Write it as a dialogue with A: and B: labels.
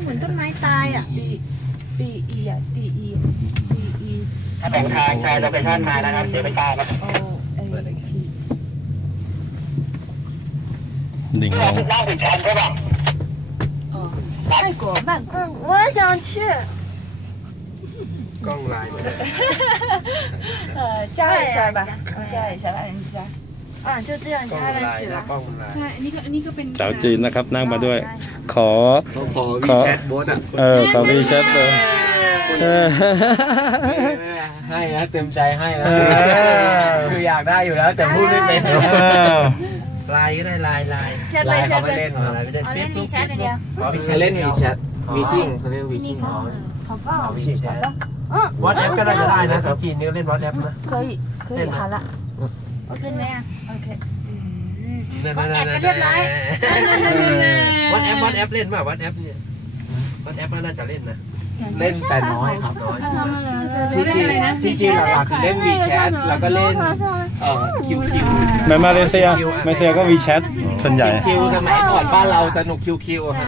A: มือนต้นไม้ตายอ่ะปีอ่ะปีอี
B: ถ้าแบ่งทางชายจะเป็นท่านมานะครับเดี๋ยวไปกลางครับ
A: โอ้ไอ้ที
C: ดิ่งลง
B: ล่าสุดชันใช่ป่ะ
A: อ๋อ泰国曼谷
D: 我想去。
E: กล้องไลน์มาเลย
A: 加一下吧加一下让人加
D: 啊，就这样
E: กล้อง
D: 加
E: ไล
D: 了
E: น์
D: 起
E: นะ
D: 来。
E: กล้องไลน์
A: ใช่อันนี้ก็เป็น
C: สาวจีนนะครับนั่งมาด้วย ขอ
E: เขาขอวีแชทโบสอ่ะ
C: ขอวีแชทเลย
E: ให้นะเต็มใจให้นะคืออยากได้อยู่แล้วแต่พูดไม่เป็นไลน์ก็ได้ไลน์เขาไม่เล่นอะไรไม่เล่น
D: 我
E: เฟ
D: 连
E: ซ
D: 米
E: บุ๊ก
D: 莎的聊。
E: วิชเล่นวีแชทวีซิ่งเขาเรียกวีซิ่ง
D: 好棒。
E: วีแชทวอทแอปก็น่าจะได้นะสาวจีนนี่ก็เล่นวอทแอปนะ
A: 可以好了
D: 我跟没啊。
A: OK
E: นั่นวอทแอปเล่นป่ะวอทแอปเนี่ยวอทแอปก็น่าจะเล่นนะเล่นแต่น้อยครับน้อยที่จริงหลักๆคือเล่น WeChat แล้วก็เล่นQQ
C: มาเลเซียก็วีแชทส่วนใหญ่
E: คิวสมัยก่อนบ้านเราสนุกคิวอะ